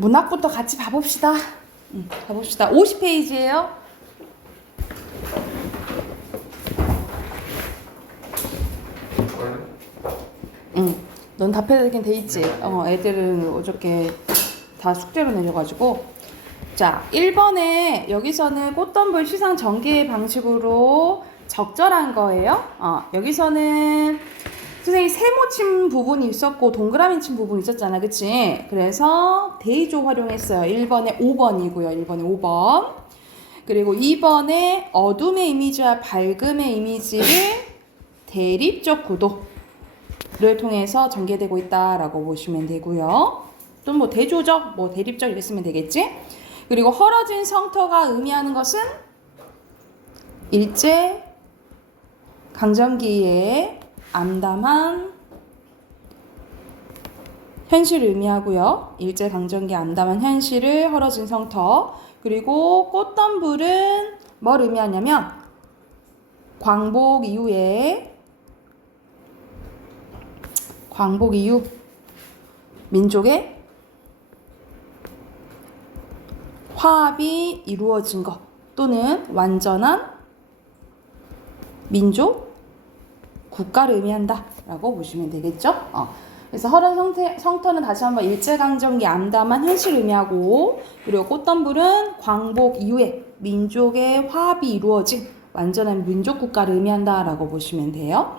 문학부터 같이 봐봅시다. 봐봅시다. 50페이지예요. 넌 답해드리긴 돼 있지. 애들은 어저께 다 숙제로 내려가지고. 자, 1번에 여기서는 꽃덤불 시상 전개 방식으로 적절한 거예요. 여기서는 선생님이 세모 친 부분이 있었고 동그라미 친 부분이 있었잖아, 그치? 그래서 대의조 활용했어요. 1번에 5번이고요. 1번에 5번. 그리고 2번에 어둠의 이미지와 밝음의 이미지를 대립적 구도를 통해서 전개되고 있다라고 보시면 되고요. 또 뭐 대조적, 뭐 대립적 이렇게 쓰면 되겠지? 그리고 헐어진 성터가 의미하는 것은 일제 강점기의 암담한 현실을 의미하고요. 일제강점기 암담한 현실을 헐어진 성터. 그리고 꽃덤불은 뭘 의미하냐면 광복 이후 민족의 화합이 이루어진 것 또는 완전한 민족 국가를 의미한다 라고 보시면 되겠죠. 그래서 헐은 성터는 다시 한번 일제강점기 암담한 현실을 의미하고, 그리고 꽃덤불은 광복 이후에 민족의 화합이 이루어진 완전한 민족 국가를 의미한다 라고 보시면 돼요.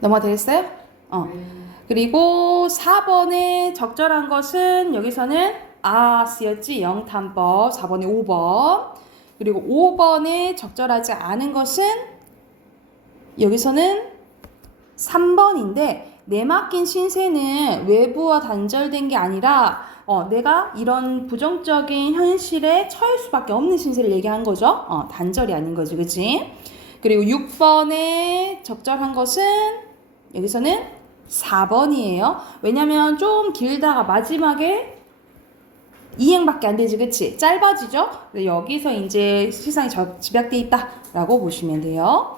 넘어가겠어요? 그리고 4번에 적절한 것은 여기서는 쓰였지. 영탄법 4번에 5번. 그리고 5번에 적절하지 않은 것은 여기서는 3번인데 내맡긴 신세는 외부와 단절된 게 아니라 내가 이런 부정적인 현실에 처할 수밖에 없는 신세를 얘기한 거죠. 단절이 아닌 거지, 그치? 그리고 6번에 적절한 것은 여기서는 4번이에요. 왜냐면 좀 길다가 마지막에 이행밖에 안 되지, 그치? 짧아지죠? 여기서 이제 시상이 집약돼 있다라고 보시면 돼요.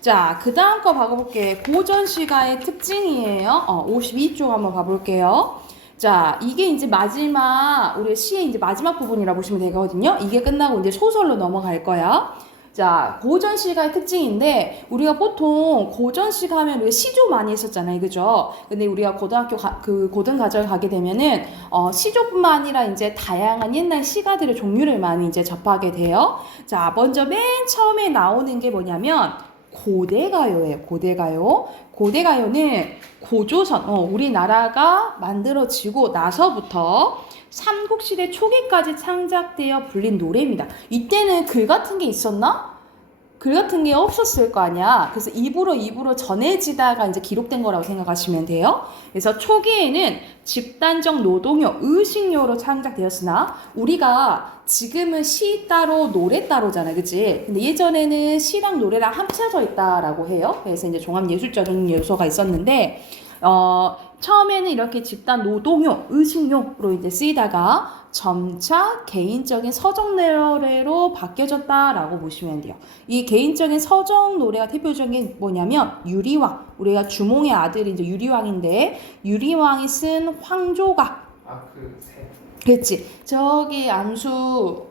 자, 그 다음 거 봐볼게. 고전시가의 특징이에요. 52쪽 한번 봐볼게요. 자, 이게 이제 마지막, 우리 시의 이제 마지막 부분이라 보시면 되거든요. 이게 끝나고 이제 소설로 넘어갈 거야. 자, 고전시가의 특징인데, 우리가 보통 고전시가 하면 우리가 시조 많이 했었잖아요, 그죠? 근데 우리가 고등학교 고등가절 가게 되면은 시조뿐만 아니라 이제 다양한 옛날 시가들의 종류를 많이 이제 접하게 돼요. 자, 먼저 맨 처음에 나오는 게 뭐냐면 고대가요예요. 고대가요는 고조선, 우리나라가 만들어지고 나서부터 삼국시대 초기까지 창작되어 불린 노래입니다. 이때는 글 같은 게 있었나? 글 같은 게 없었을 거 아니야. 그래서 입으로 전해지다가 이제 기록된 거라고 생각하시면 돼요. 그래서 초기에는 집단적 노동요, 의식요로 창작되었으나 우리가 지금은 시 따로 노래 따로잖아, 그치? 근데 예전에는 시랑 노래랑 합쳐져 있다라고 해요. 그래서 이제 종합예술적인 요소가 있었는데 처음에는 이렇게 집단 노동요, 의식요로 이제 쓰이다가 점차 개인적인 서정 노래로 바뀌어졌다라고 보시면 돼요. 이 개인적인 서정 노래가 대표적인 게 뭐냐면 유리왕, 우리가 주몽의 아들이 이제 유리왕인데 유리왕이 쓴 황조각. 그렇지. 저기 암수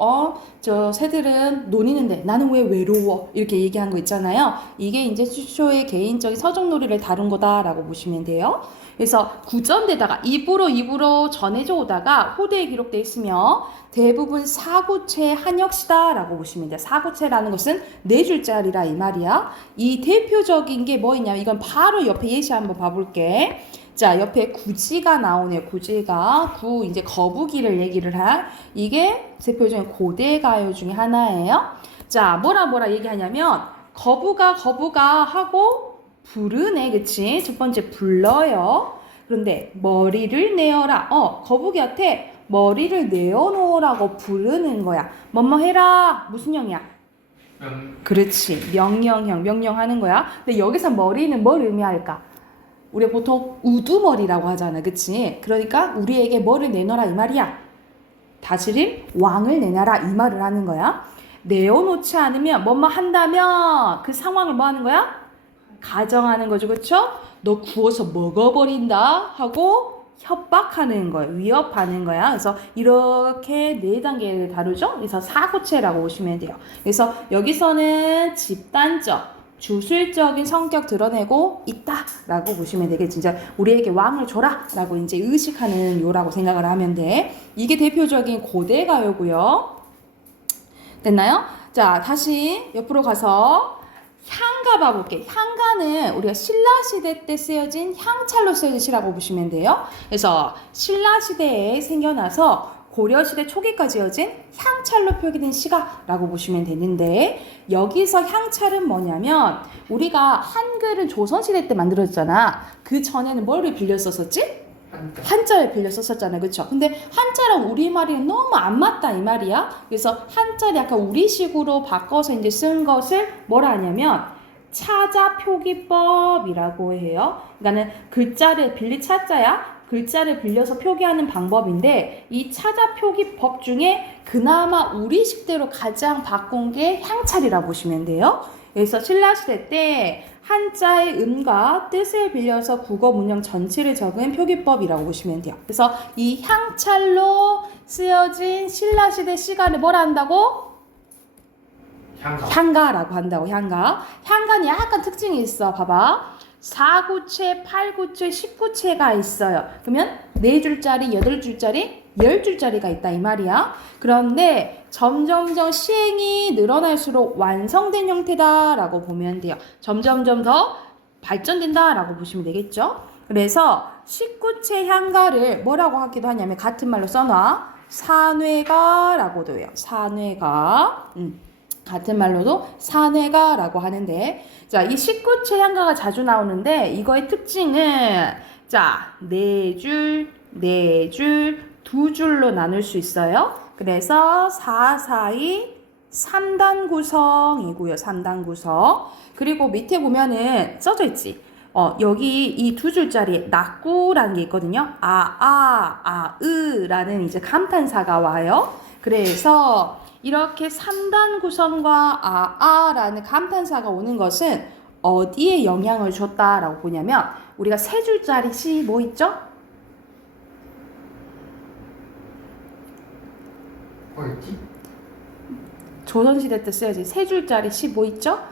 저 새들은 논이는데 나는 왜 외로워 이렇게 얘기한 거 있잖아요. 이게 이제 수쇼의 개인적인 서정 노래를 다룬 거다라고 보시면 돼요. 그래서 구전대다가 입으로 전해져 오다가 호대에 기록되어 있으며 대부분 사구체 한역시다라고 보시면 돼요. 사구체라는 것은 네 줄짜리라 이 말이야. 이 대표적인 게 뭐냐면 이건 바로 옆에 예시 한번 봐볼게. 자, 옆에 구지가 나오네요. 구지가 이제 거북이를 얘기를 할 이게 대표적인 고대가요 중에 하나예요. 자, 뭐라 얘기하냐면 거부가 하고 부르네, 그치? 첫 번째 불러요. 그런데 머리를 내어라. 거북이한테 머리를 내어놓으라고 부르는 거야. 뭐뭐 해라. 무슨 형이야? 그렇지. 명령하는 거야. 근데 여기서 머리는 뭘 의미할까? 우리 보통 우두머리라고 하잖아, 그치? 그러니까 우리에게 뭐를 내놔라 이 말이야. 다스릴 왕을 내놔라 이 말을 하는 거야. 내어놓지 않으면 뭐뭐 한다면 그 상황을 뭐 하는 거야? 가정하는 거죠. 그쵸? 너 구워서 먹어버린다 하고 협박하는 거예요. 위협하는 거야. 그래서 이렇게 네 단계를 다루죠. 그래서 사고체라고 보시면 돼요. 그래서 여기서는 집단적 주술적인 성격 드러내고 있다라고 보시면 되게 진짜 우리에게 왕을 줘라라고 이제 의식하는 요라고 생각을 하면 돼. 이게 대표적인 고대 가요고요. 됐나요? 자, 다시 옆으로 가서 향가 봐볼게. 향가는 우리가 신라시대 때 쓰여진 향찰로 쓰여진 시라고 보시면 돼요. 그래서 신라시대에 생겨나서 고려시대 초기까지 이어진 향찰로 표기된 시가라고 보시면 되는데 여기서 향찰은 뭐냐면 우리가 한글은 조선시대 때 만들어졌잖아. 그 전에는 뭐를 빌려 썼었지? 한자를 빌려 썼었잖아요. 그쵸? 근데 한자랑 우리말이 너무 안 맞다 이 말이야. 그래서 한자를 약간 우리식으로 바꿔서 이제 쓴 것을 뭐라 하냐면 차자 표기법이라고 해요. 그러니까는 글자를 빌리 차자야. 글자를 빌려서 표기하는 방법인데 이 차자 표기법 중에 그나마 우리식대로 가장 바꾼 게 향찰이라고 보시면 돼요. 그래서 신라시대 때 한자의 음과 뜻을 빌려서 국어 문형 전체를 적은 표기법이라고 보시면 돼요. 그래서 이 향찰로 쓰여진 신라시대 시가를 뭐라 한다고? 향가라고 한다고. 향가는 약간 특징이 있어. 봐봐. 4구체, 8구체, 10구체가 있어요. 그러면 4줄짜리, 8줄짜리, 10줄짜리가 있다 이 말이야. 그런데 점점점 시행이 늘어날수록 완성된 형태다라고 보면 돼요. 점점점 더 발전된다라고 보시면 되겠죠. 그래서 19채 향가를 뭐라고 하기도 하냐면 같은 말로 써놔. 산회가라고도 해요. 산회가. 같은 말로도 산회가라고 하는데 자, 이 19채 향가가 자주 나오는데 이거의 특징은 자, 4줄, 4줄, 2줄로 나눌 수 있어요. 그래서 4, 4, 2, 3단 구성이고요. 3단 구성. 그리고 밑에 보면은 써져 있지. 여기 이 2줄짜리 낙구라는 게 있거든요. 으라는 이제 감탄사가 와요. 그래서 이렇게 3단 구성과 라는 감탄사가 오는 것은 어디에 영향을 줬다라고 보냐면 우리가 3줄짜리 시 뭐 있죠? 뭐였지? 조선시대 때 쓰여진 3줄짜리 시 뭐 있죠?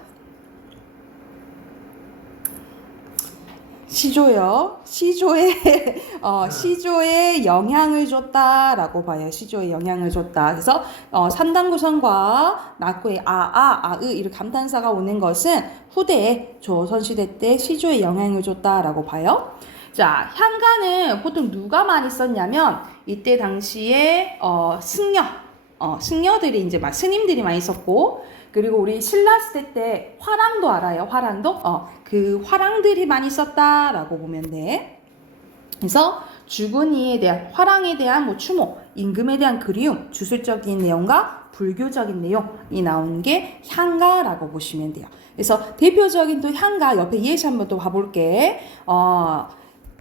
시조요. 시조에 영향을 줬다라고 봐요. 시조에 영향을 줬다. 그래서 산단 구성과 낙구의 이렇게 감탄사가 오는 것은 후대에 조선시대 때 시조에 영향을 줬다라고 봐요. 자, 향가는 보통 누가 많이 썼냐면 이때 당시에 승려들이 이제 막 스님들이 많이 썼고 그리고 우리 신라시대 때 화랑도 알아요? 화랑도? 그 화랑들이 많이 썼다라고 보면 돼. 그래서 죽은 이에 대한 화랑에 대한 뭐 추모, 임금에 대한 그리움, 주술적인 내용과 불교적인 내용이 나온 게 향가라고 보시면 돼요. 그래서 대표적인 또 향가 옆에 예시 한번 또 봐볼게.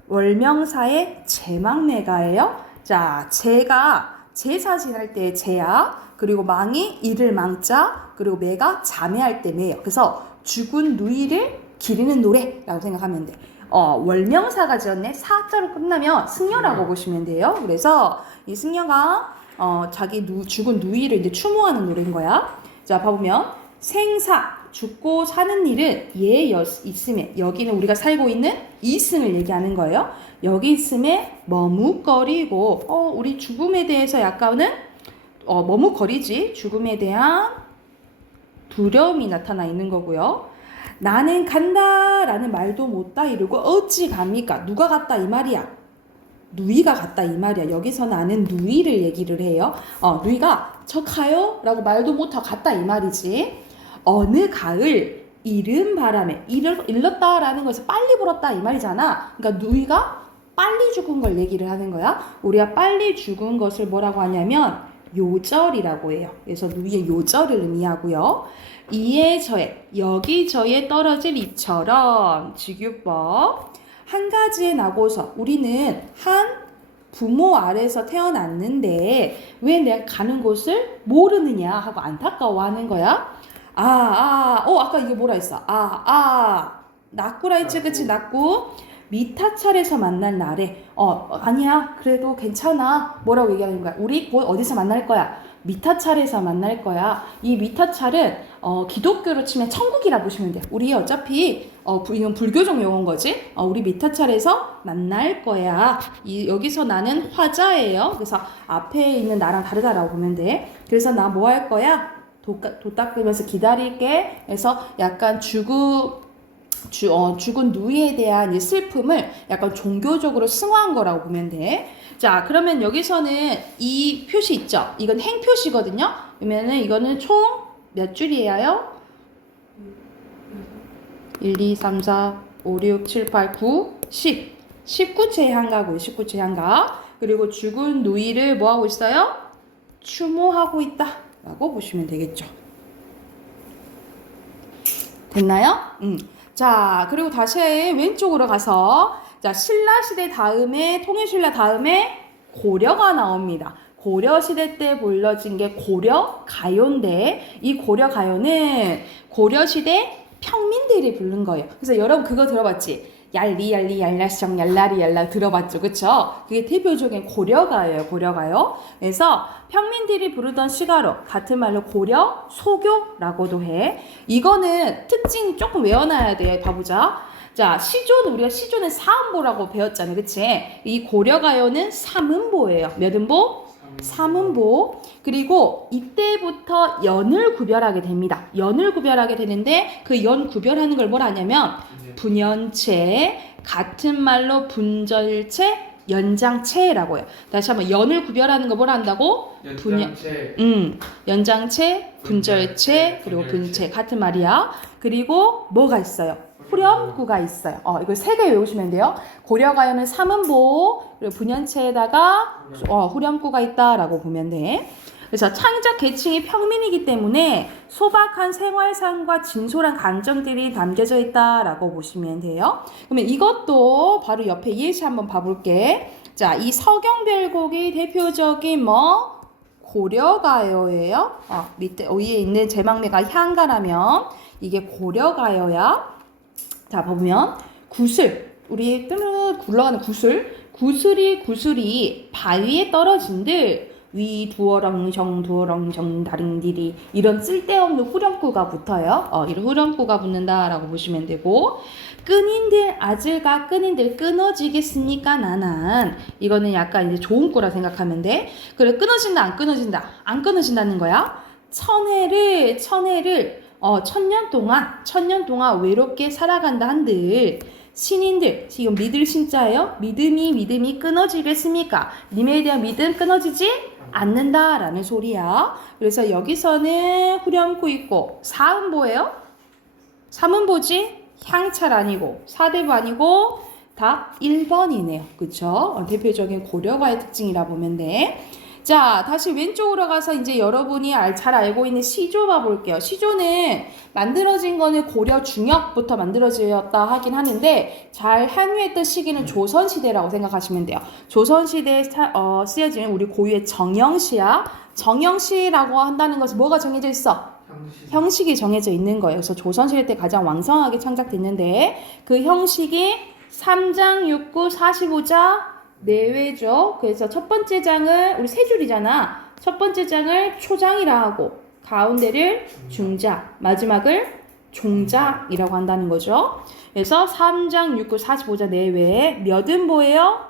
월명사의 제망매가예요. 자, 제사 지낼 때 제야, 그리고 망이 이를 망자, 그리고 매가 자매할 때 매예요. 그래서 죽은 누이를 기리는 노래라고 생각하면 돼. 월명사가 지었네. 사자로 끝나면 승려라고 보시면 돼요. 그래서 이 승려가 자기 죽은 누이를 이제 추모하는 노래인 거야. 자, 봐보면 생사 죽고 사는 일은 있음에 여기는 우리가 살고 있는 이승을 얘기하는 거예요. 여기 있음에 머뭇거리고 우리 죽음에 대해서 약간은 머뭇거리지. 죽음에 대한 두려움이 나타나 있는 거고요. 나는 간다 라는 말도 못다 이러고 어찌 갑니까? 누가 갔다 이 말이야. 누이가 갔다 이 말이야. 여기서 나는 누이를 얘기를 해요. 누이가 저 가요? 라고 말도 못하고 갔다 이 말이지. 어느 가을 이른 바람에 일렀다라는 것을 빨리 불었다 이 말이잖아. 그러니까 누이가 빨리 죽은 걸 얘기를 하는 거야. 우리가 빨리 죽은 것을 뭐라고 하냐면 요절이라고 해요. 그래서 누이의 요절을 의미하고요. 이에 저에 여기저에 떨어질 이처럼 직유법 한 가지에 나고서 우리는 한 부모 아래서 태어났는데 왜 내가 가는 곳을 모르느냐 하고 안타까워하는 거야. 아까 이게 뭐라 했어? 낙구라 했지, 그치? 낙구. 미타 차례에서 만날 날에, 아니야, 그래도 괜찮아. 뭐라고 얘기하는 거야? 우리 곧 어디서 만날 거야? 미타 차례에서 만날 거야. 이 미타 차례는, 기독교로 치면 천국이라 보시면 돼. 우리 어차피, 이건 불교적 용어인 거지? 우리 미타 차례에서 만날 거야. 여기서 나는 화자예요. 그래서 앞에 있는 나랑 다르다라고 보면 돼. 그래서 나 뭐 할 거야? 도 닦으면서 기다릴게. 그래서 약간 죽은 누이에 대한 이 슬픔을 약간 종교적으로 승화한 거라고 보면 돼. 자, 그러면 여기서는 이 표시 있죠? 이건 행표시거든요? 그러면은 이거는 총 몇 줄이에요? 1, 2, 3, 4, 5, 6, 7, 8, 9, 10. 19채 향가고요. 19채 향가. 그리고 죽은 누이를 뭐 하고 있어요? 추모하고 있다. 라고 보시면 되겠죠. 됐나요? 자, 그리고 다시 왼쪽으로 가서, 자, 신라시대 다음에, 통일신라 다음에 고려가 나옵니다. 고려시대 때 불러진 게 고려가요인데, 이 고려가요는 고려시대 평민들이 부른 거예요. 그래서 여러분 그거 들어봤지? 얄리 얄라성 얄라리 얄라 들어봤죠, 그쵸? 그게 대표적인 고려가요예요, 고려가요. 그래서 평민들이 부르던 시가로 같은 말로 고려 소교라고도 해. 이거는 특징이 조금 외워놔야 돼. 봐보자. 자, 시조는 우리가 시조는 사음보라고 배웠잖아요, 그치? 이 고려가요는 삼음보예요. 몇 음보? 삼음보. 그리고 이때부터 연을 구별하게 됩니다. 연을 구별하게 되는데 그 연 구별하는 걸 뭐라 하냐면 분연체, 같은 말로 분절체, 연장체라고 해요. 다시 한번 연을 구별하는 거 뭐라 한다고? 연장체. 연장체, 분절체, 그리고 분체 같은 말이야. 그리고 뭐가 있어요? 후렴구가 있어요. 이걸 3개 외우시면 돼요. 고려가요는 삼음보, 그리고 분연체에다가 후렴구가 있다라고 보면 돼. 그래서 창작 계층이 평민이기 때문에 소박한 생활상과 진솔한 감정들이 담겨져 있다라고 보시면 돼요. 그러면 이것도 바로 옆에 예시 한번 봐볼게. 자, 이 서경별곡이 대표적인 고려가요예요. 밑에 위에 있는 제막내가 향가라면 이게 고려가요야. 자, 보면 구슬, 우리 뜨면 굴러가는 구슬이 바위에 떨어진들 위 두어렁정 다릉디리 이런 쓸데없는 후렴구가 붙어요. 이런 후렴구가 붙는다라고 보시면 되고, 끈인들 아질과 끈인들 끊어지겠습니까 나난, 이거는 약간 이제 좋은 꾸라 생각하면 돼. 그래, 끊어진다 안 끊어진다? 안 끊어진다는 거야. 천혜를 천년 동안 외롭게 살아간다 한들 신인들, 지금 믿을 신자예요. 믿음이 끊어지겠습니까? 님에 대한 믿음 끊어지지 않는다라는 소리야. 그래서 여기서는 후렴구 있고 사음보예요. 삼음보지? 향찰 아니고 사대부 아니고 다 1번이네요. 그쵸? 대표적인 고려가의 특징이라 보면 돼. 자, 다시 왼쪽으로 가서 이제 여러분이 잘 알고 있는 시조 봐볼게요. 시조는 만들어진 거는 고려 중엽부터 만들어졌다 하긴 하는데 잘 향유했던 시기는 조선시대라고 생각하시면 돼요. 조선시대에 쓰여진 우리 고유의 정형시야. 정형시라고 한다는 것은 뭐가 정해져 있어? 형식이 정해져 있는 거예요. 그래서 조선시대 때 가장 왕성하게 창작됐는데 그 형식이 3장, 6구, 45자 내외죠. 그래서 첫 번째 장을 우리 세 줄이잖아. 첫 번째 장을 초장이라 하고 가운데를 중장, 마지막을 종장이라고 한다는 거죠. 그래서 3장, 6구, 45자 내외에 몇 음보예요?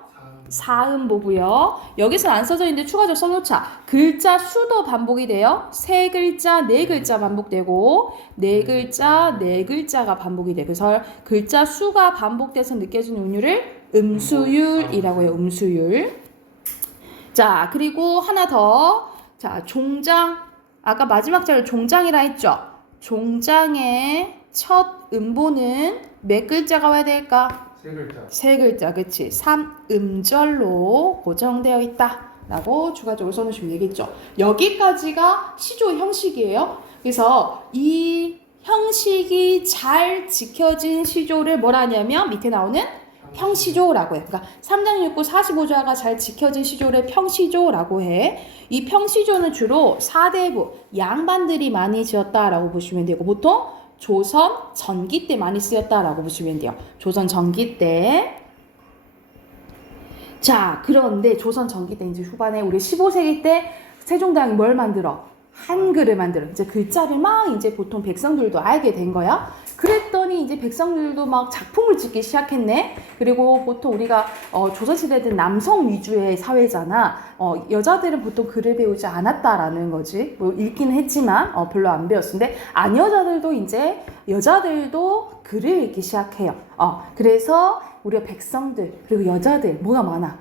사음보고요. 여기서 안 써져 있는데 추가적으로 써놓자. 글자 수도 반복이 돼요. 세 글자, 네 글자 반복되고 네 글자, 네 글자가 반복이 돼. 그래서 글자 수가 반복돼서 느껴지는 운율을 음수율이라고 해요. 음수율. 자, 그리고 하나 더. 자, 종장. 아까 마지막 자를 종장이라 했죠. 종장의 첫 음보는 몇 글자가 와야 될까? 세 글자, 그치? 3음절로 고정되어 있다 라고 추가적으로 써놓으시면 되겠죠. 여기까지가 시조 형식이에요. 그래서 이 형식이 잘 지켜진 시조를 뭐라 하냐면 밑에 나오는 평시조라고 해. 그러니까 3장 6구 45조가 잘 지켜진 시조를 평시조라고 해. 이 평시조는 주로 사대부 양반들이 많이 지었다라고 보시면 되고 보통 조선 전기 때 많이 쓰였다라고 보시면 돼요. 조선 전기 때. 자, 그런데 조선 전기 때 이제 후반에 우리 15세기 때 세종대왕이 뭘 만들어? 한글을 만들어. 이제 글자를 막 이제 보통 백성들도 알게 된 거야. 그랬더니 이제 백성들도 막 작품을 짓기 시작했네. 그리고 보통 우리가 조선시대는 남성 위주의 사회잖아. 여자들은 보통 글을 배우지 않았다라는 거지. 뭐 읽기는 했지만 별로 안 배웠는데 아녀자들도 이제 여자들도 글을 읽기 시작해요. 그래서 우리가 백성들 그리고 여자들 뭐가 많아?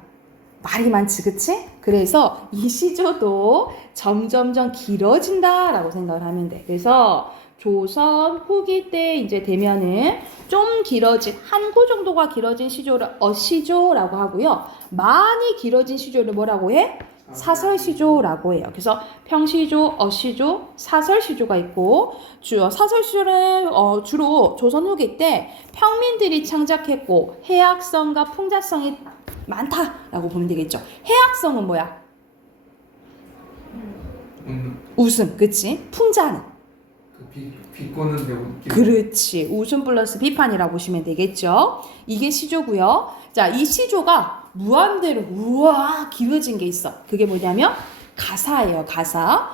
말이 많지, 그치? 그래서 이 시조도 점점점 길어진다라고 생각을 하면 돼. 그래서 조선 후기 때 이제 되면은 좀 길어진 한 구 정도가 길어진 시조를 어시조라고 하고요. 많이 길어진 시조를 뭐라고 해? 사설시조라고 해요. 그래서 평시조, 어시조, 사설시조가 있고 사설시조는 주로 조선 후기 때 평민들이 창작했고 해악성과 풍자성이 많다라고 보면 되겠죠. 해악성은 뭐야? 웃음, 그치? 풍자는? 비꼬는데 웃기는. 그렇지. 웃음 플러스 비판이라고 보시면 되겠죠. 이게 시조고요. 자, 이 시조가 무한대로 우와 길어진 게 있어. 그게 뭐냐면 가사예요. 가사.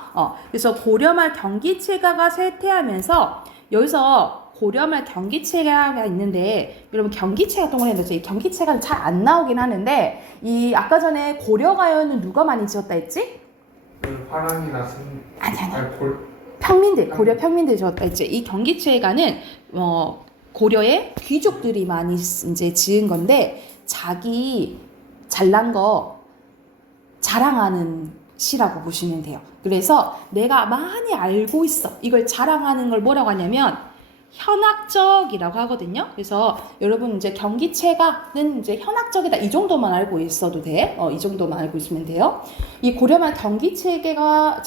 그래서 고려말 경기체가가 쇠퇴하면서 여기서 고려말 경기체가가 있는데 여러분 경기체가 동원했는데 이 경기체가 잘 안 나오긴 하는데 이 아까 전에 고려가요는 누가 많이 지었다 했지? 화랑이나 아니 평민들, 고려 평민들이 지었다 했지. 이 경기체가는 고려의 귀족들이 많이 이제 지은 건데 자기 잘난 거 자랑하는 시라고 보시면 돼요. 그래서 내가 많이 알고 있어. 이걸 자랑하는 걸 뭐라고 하냐면 현학적이라고 하거든요. 그래서 여러분 이제 경기체가는 이제 현학적이다 이 정도만 알고 있어도 돼. 이 정도만 알고 있으면 돼요. 이 고려말 경기체가가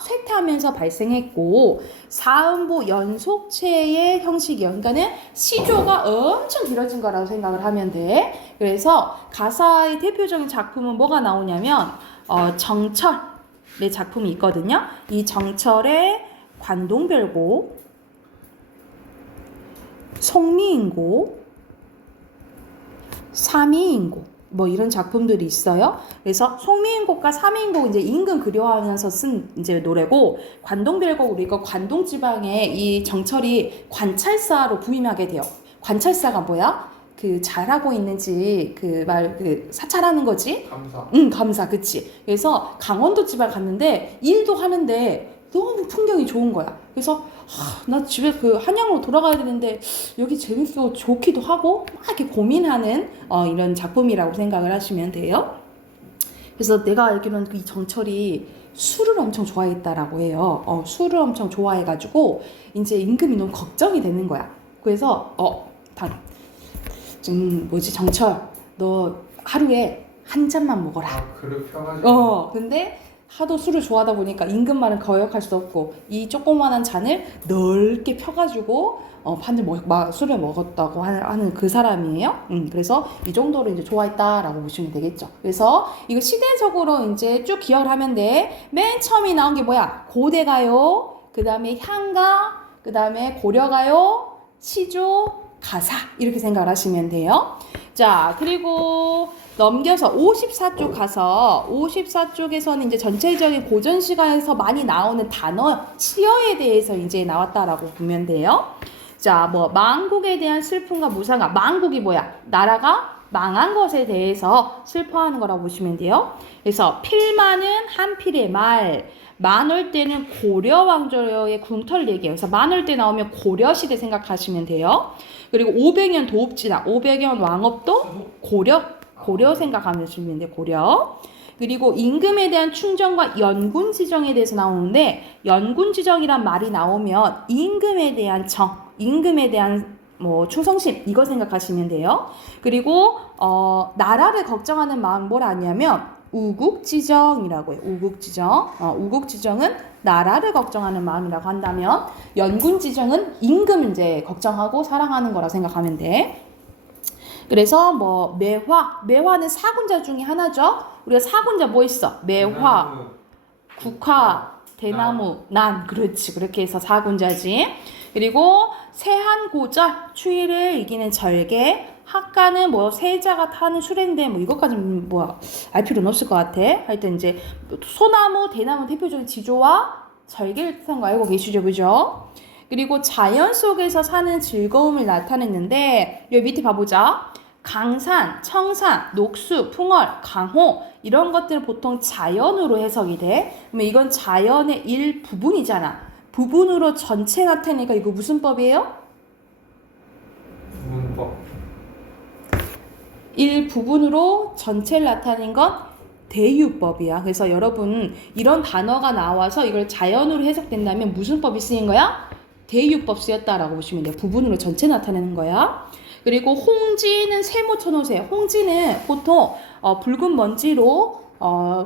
쇠퇴하면서 발생했고 사음보 연속체의 형식이요. 그러니까는 시조가 엄청 길어진 거라고 생각을 하면 돼. 그래서 가사의 대표적인 작품은 뭐가 나오냐면 정철의 작품이 있거든요. 이 정철의 관동별곡 송미인고, 삼이인고 뭐 이런 작품들이 있어요. 그래서 송미인곡과 삼이인곡 이제 임금 그리워하면서 쓴 이제 노래고 관동별곡 우리가 관동 지방에 이 정철이 관찰사로 부임하게 돼요. 관찰사가 뭐야? 그 잘하고 있는지 사찰하는 거지. 감사. 감사, 그치. 그래서 강원도 지방 갔는데 일도 하는데 너무 풍경이 좋은 거야. 그래서 나 집에 한양으로 돌아가야 되는데 여기 재밌어 좋기도 하고 막 이렇게 고민하는 이런 작품이라고 생각을 하시면 돼요. 그래서 내가 알기로는 이 정철이 술을 엄청 좋아했다라고 해요. 술을 엄청 좋아해가지고 이제 임금이 너무 걱정이 되는 거야. 그래서 정철 너 하루에 한 잔만 먹어라. 그릇 펴가지고. 근데 하도 술을 좋아하다 보니까 임금말은 거역할 수 없고 이 조그만한 잔을 넓게 펴가지고 술을 먹었다고 하는 그 사람이에요. 그래서 이 정도로 이제 좋아했다라고 보시면 되겠죠. 그래서 이거 시대적으로 이제 쭉 기억을 하면 돼. 맨 처음에 나온 게 뭐야? 고대가요, 그 다음에 향가, 그 다음에 고려가요, 시조, 가사 이렇게 생각을 하시면 돼요. 자, 그리고 넘겨서 54쪽 가서 54쪽에서는 이제 전체적인 고전 시간에서 많이 나오는 단어 치어에 대해서 이제 나왔다라고 보면 돼요. 자, 망국에 대한 슬픔과 무상함. 망국이 뭐야? 나라가 망한 것에 대해서 슬퍼하는 거라고 보시면 돼요. 그래서 필만은 한필의 말, 만월 때는 고려 왕조의 궁털 얘기예요. 그래서 만월 때 나오면 고려 시대 생각하시면 돼요. 그리고 500년 도읍지나 500년 왕업도 고려 생각하시면 돼요. 고려. 그리고 임금에 대한 충정과 연군 지정에 대해서 나오는데 연군 지정이란 말이 나오면 임금에 대한 임금에 대한 충성심 이거 생각하시면 돼요. 그리고 나라를 걱정하는 마음 뭐라 하냐면 우국지정이라고 해요. 우국지정. 우국지정은 나라를 걱정하는 마음이라고 한다면 연군지정은 임금 이제 걱정하고 사랑하는 거라 생각하면 돼. 그래서 뭐 매화는 사군자 중에 하나죠. 우리가 사군자 뭐 있어? 매화, 국화, 대나무, 난. 그렇지. 그렇게 해서 사군자지. 그리고 세한고절, 추위를 이기는 절개, 학가는 뭐 세자가 타는 수레인데 뭐 이것까지는 뭐 알 필요는 없을 것 같아. 하여튼 이제 소나무, 대나무 대표적인 지조와 절개를 뜻한 거 알고 계시죠, 그죠? 그리고 자연 속에서 사는 즐거움을 나타냈는데 여기 밑에 봐보자. 강산, 청산, 녹수, 풍월, 강호 이런 것들은 보통 자연으로 해석이 돼. 그러면 이건 자연의 일부분이잖아. 부분으로 전체 나타내니까 이거 무슨 법이에요? 문법. 일부분으로 전체를 나타낸 건 대유법이야. 그래서 여러분 이런 단어가 나와서 이걸 자연으로 해석된다면 무슨 법이 쓰인 거야? 대유법 쓰였다라고 보시면 돼요. 부분으로 전체 나타내는 거야. 그리고 홍지는 세모 쳐놓으세요. 홍지는 보통 붉은 먼지로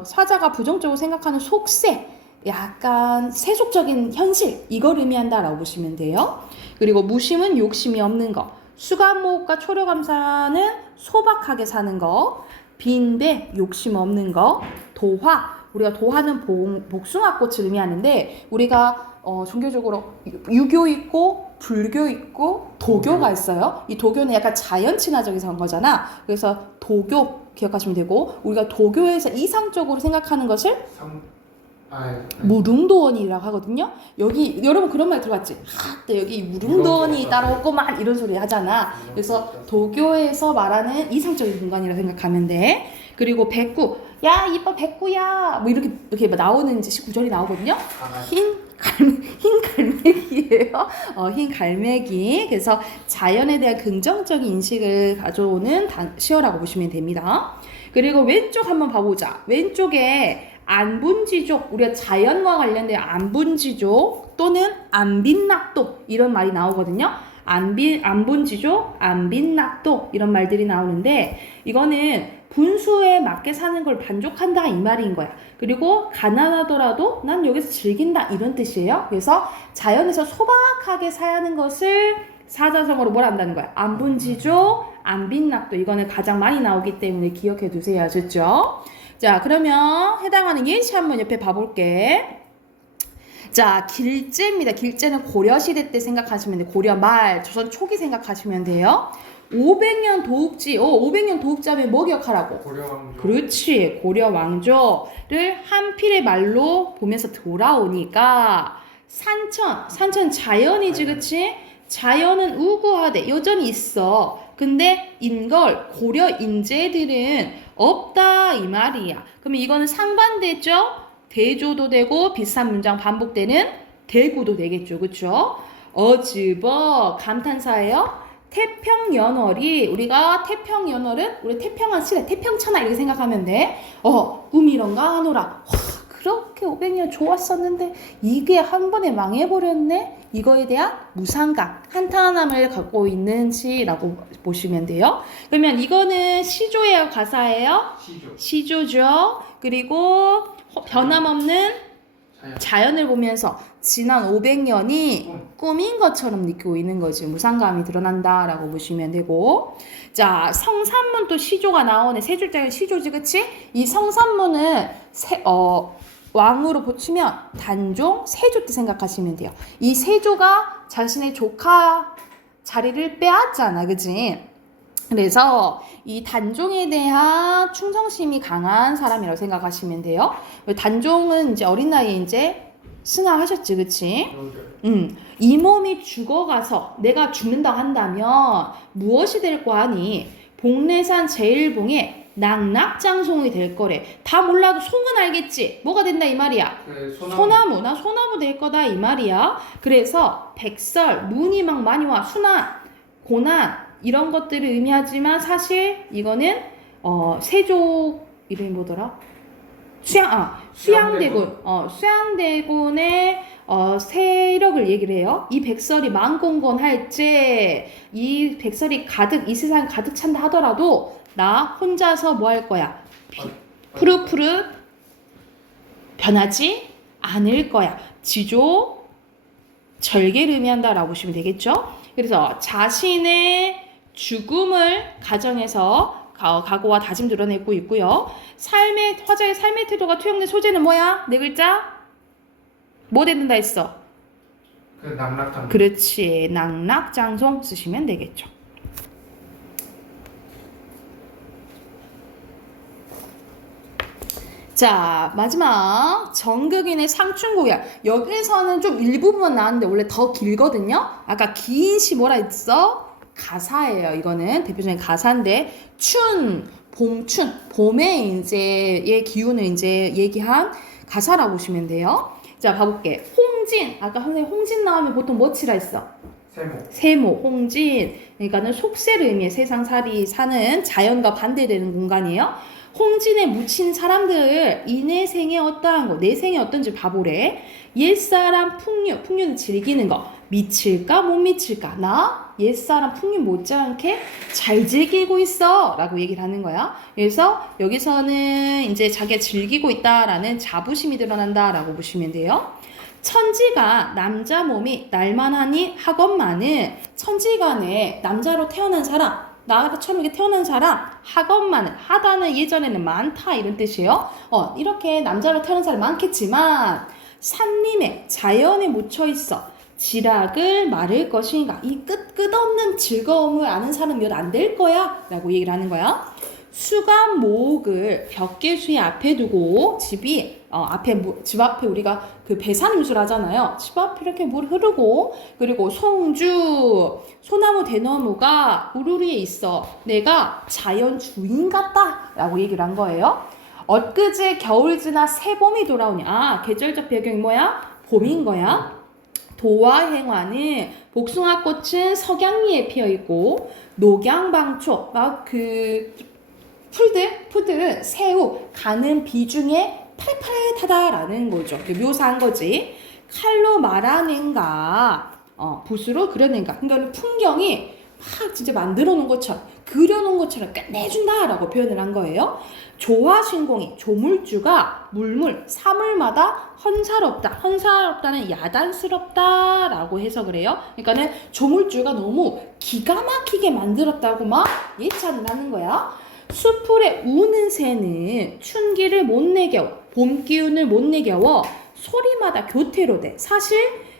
사자가 부정적으로 생각하는 속세, 약간 세속적인 현실 이걸 의미한다라고 보시면 돼요. 그리고 무심은 욕심이 없는 거. 수감목과 초려감사는 소박하게 사는 거. 빈배 욕심 없는 거. 도화 우리가 도화는 복숭아꽃을 의미하는데 우리가 종교적으로 유교 있고 불교 있고 도교가 있어요. 이 도교는 약간 자연 친화적인 한 거잖아. 그래서 도교 기억하시면 되고 우리가 도교에서 이상적으로 생각하는 것을 무릉도원이라고 하거든요. 여기 여러분 그런 말 들어봤지? 여기 무릉도원이 따라오고만 이런 소리 하잖아. 그래서 도교에서 말하는 이상적인 공간이라고 생각하면 돼. 그리고 백구, 야 이뻐 백구야 뭐 이렇게 나오는 이제 구절이 나오거든요. 흰 갈매기예요. 흰 갈매기. 그래서 자연에 대한 긍정적인 인식을 가져오는 시어라고 보시면 됩니다. 그리고 왼쪽 한번 봐보자. 왼쪽에 안분지족, 우리가 자연과 관련된 안분지족 또는 안빈낙도 이런 말이 나오거든요. 안분지족, 안빈낙도 이런 말들이 나오는데 이거는 분수에 맞게 사는 걸 만족한다 이 말인 거야. 그리고 가난하더라도 난 여기서 즐긴다 이런 뜻이에요. 그래서 자연에서 소박하게 사는 것을 사자성어로 뭐라 한다는 거야. 안분지족, 안빈낙도 이거는 가장 많이 나오기 때문에 기억해 두세요. 아셨죠? 자, 그러면 해당하는 예시 한번 옆에 봐볼게. 자, 길제입니다. 길제는 고려시대 때 생각하시면 돼요. 고려 말, 조선 초기 생각하시면 돼요. 500년 도읍지, 500년 도읍지하면 뭐 기억하라고? 고려왕조. 그렇지. 고려왕조를 한필의 말로 보면서 돌아오니까 산천 자연이지, 그치? 자연은 우구하되 여전히 있어. 근데 인걸 고려 인재들은 없다 이 말이야. 그러면 이거는 상반되죠? 대조도 되고 비슷한 문장 반복되는 대구도 되겠죠. 그쵸? 어즈버 감탄사예요. 태평연월이 우리가 태평연월은 우리 태평한 시대 태평천하 이렇게 생각하면 돼. 꿈이런가 하노라. 와, 그렇게 500년 좋았었는데 이게 한 번에 망해버렸네. 이거에 대한 무상감, 한탄함을 갖고 있는지라고 보시면 돼요. 그러면 이거는 시조예요, 가사예요? 시조죠. 그리고 변함없는 자연을 보면서 지난 500년이 꿈인 것처럼 느끼고 있는 거지. 무상감이 드러난다라고 보시면 되고. 자, 성산문 또 시조가 나오네. 세 줄짜리 시조지, 그치? 이 성산문은 왕으로 붙이면 단종, 세조 때 생각하시면 돼요. 이 세조가 자신의 조카 자리를 빼앗잖아, 그치? 그래서 이 단종에 대한 충성심이 강한 사람이라고 생각하시면 돼요. 단종은 이제 어린 나이에 이제 승하하셨지, 그치? 이 몸이 죽어가서 내가 죽는다 한다면 무엇이 될 거 아니? 복례산 제일봉에 낙낙장송이 될 거래. 다 몰라도 송은 알겠지? 뭐가 된다 이 말이야? 네, 소나무. 나 소나무 될 거다 이 말이야. 그래서 백설, 눈이 막 많이 와. 순환, 고난 이런 것들을 의미하지만 사실 이거는 세조 이름이 뭐더라? 수양대군. 수양대군의 세력을 얘기를 해요. 이 백설이 만공건할 때 이 백설이 이 세상 가득 찬다 하더라도 나 혼자서 뭐 할 거야? 푸릇푸릇 변하지 않을 거야. 지조 절개를 의미한다라고 보시면 되겠죠? 그래서 자신의 죽음을 가정해서 각오와 다짐 드러내고 있고요. 화자의 삶의 태도가 투영된 소재는 뭐야? 네 글자? 뭐 된다 했어? 그 낙락장. 그렇지. 낙락장송 쓰시면 되겠죠. 자, 마지막 정극인의 상춘곡이야. 여기서는 좀 일부분 나왔는데 원래 더 길거든요. 아까 긴 시 뭐라 했어? 가사예요. 이거는 대표적인 가사인데 봄춘 봄의 이제의 기운을 이제 얘기한 가사라고 보시면 돼요. 자, 봐볼게. 홍진 아까 선생님 홍진 나오면 보통 뭐 치라 했어? 세모, 홍진. 그러니까는 속세를 의미해 세상살이 사는 자연과 반대되는 공간이에요. 홍진에 묻힌 사람들 이 내 생에 어떠한 거, 내 생에 어떤지 봐보래. 옛사람 풍류는 즐기는 거. 미칠까 못 미칠까? 나 옛사람 풍류 못지않게 잘 즐기고 있어 라고 얘기를 하는 거야. 그래서 여기서는 이제 자기가 즐기고 있다라는 자부심이 드러난다 라고 보시면 돼요. 천지가 남자 몸이 날만하니 하건만은 천지간에 남자로 태어난 사람, 나처럼 이렇게 태어난 사람, 하건만은, 하다는 예전에는 많다 이런 뜻이에요. 이렇게 남자로 태어난 사람 많겠지만 산림에 자연에 묻혀 있어 지락을 말할 것인가, 이 끝없는 즐거움을 아는 사람이 몇 안 될 거야 라고 얘기를 하는 거야. 수감 모옥을 벽계수의 앞에 두고 집 앞에 우리가 그 배산임술 하잖아요. 집 앞에 이렇게 물 흐르고, 그리고 송주 소나무 대나무가 우르르에 있어. 내가 자연 주인 같다 라고 얘기를 한 거예요. 엊그제 겨울 지나 새봄이 돌아오니, 계절적 배경이 뭐야? 봄인 거야. 도화행화는 복숭아꽃은 석양리에 피어있고, 녹양방초 풀들은 새우 가는 비중에 팔팔하다라는 거죠. 묘사한 거지. 칼로 말하는가, 붓으로 그려낸가. 그러니까 풍경이 막 진짜 만들어 놓은 것처럼, 그려놓은 것처럼 끝내준다라고 표현을 한 거예요. 조화신공이, 조물주가 사물마다 헌사롭다는 야단스럽다라고 해석을 해요. 그러니까는 조물주가 너무 기가 막히게 만들었다고 막 예찬을 하는 거야. 수풀에 우는 새는 춘기를 못 내겨워, 봄 기운을 못 내겨워 소리마다 교태로 돼. 사실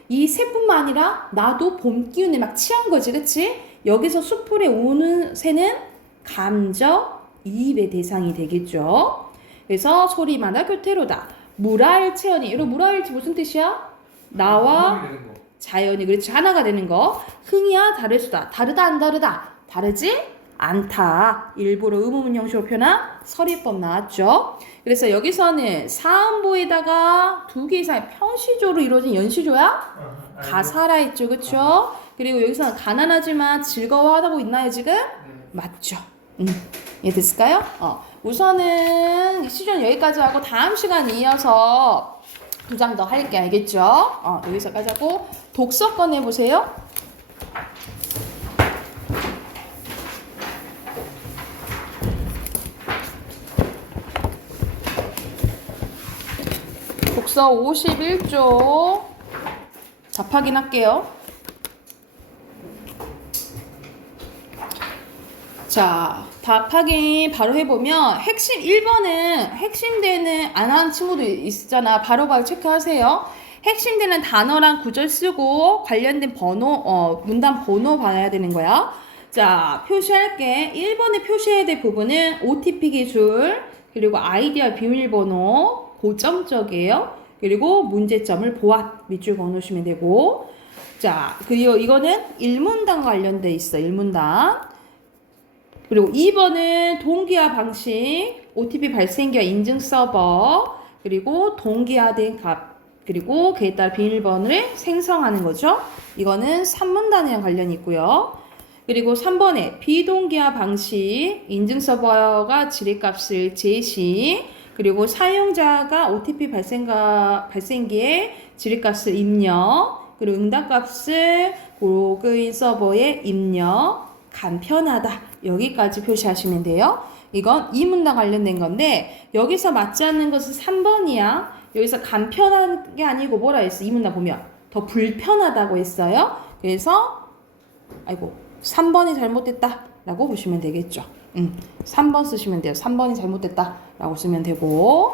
이 새뿐만 아니라 나도 봄 기운에 막 취한 거지, 그치? 여기서 수풀에 우는 새는 감정 이입의 대상이 되겠죠. 그래서 소리마다 교태로다. 무라일체언이, 이런 무라일체 무슨 뜻이야? 나와 자연이, 그렇지, 하나가 되는 거. 흥이야 다를 수다. 다르다 안 다르다? 다르지 않다. 일부러 의문문 형식으로 표현한 서리법 나왔죠. 그래서 여기서는 사음보에다가 두 개 이상의 평시조로 이루어진 연시조야? 가사라 했죠, 그쵸? 그리고 여기서는 가난하지만 즐거워하고 있나요 지금? 맞죠. 이해됐을까요? 우선은 시즌 여기까지 하고 다음 시간 이어서 2장 더 할게, 알겠죠? 여기서까지 하고 독서 꺼내보세요. 독서 51조 답 확인할게요. 자, 답 확인 바로 해보면 1번은 핵심되는 안 하는 친구도 있잖아. 바로바로 체크하세요. 핵심되는 단어랑 구절 쓰고 관련된 번호, 문단 번호 봐야 되는 거야. 자, 표시할게. 1번에 표시해야 될 부분은 OTP 기술, 그리고 아이디어 비밀번호, 고점적이에요. 그리고 문제점을 보완, 밑줄 그어놓으시면 되고. 자, 그리고 이거는 일문단 관련돼 있어, 일문단. 그리고 2번은 동기화 방식, OTP 발생기와 인증 서버, 그리고 동기화된 값, 그리고 그에 따라 비밀번호를 생성하는 거죠. 이거는 3문단이랑 관련이 있고요. 그리고 3번에 비동기화 방식, 인증 서버가 지뢰값을 제시, 그리고 사용자가 OTP 발생기에 지뢰값을 입력, 그리고 응답값을 로그인 서버에 입력, 간편하다. 여기까지 표시하시면 돼요. 이건 이 문단 관련된 건데 여기서 맞지 않는 것은 3번이야. 여기서 간편한 게 아니고 뭐라 했어? 이 문단 보면 더 불편하다고 했어요. 그래서 3번이 잘못됐다 라고 보시면 되겠죠. 3번 쓰시면 돼요. 3번이 잘못됐다 라고 쓰면 되고,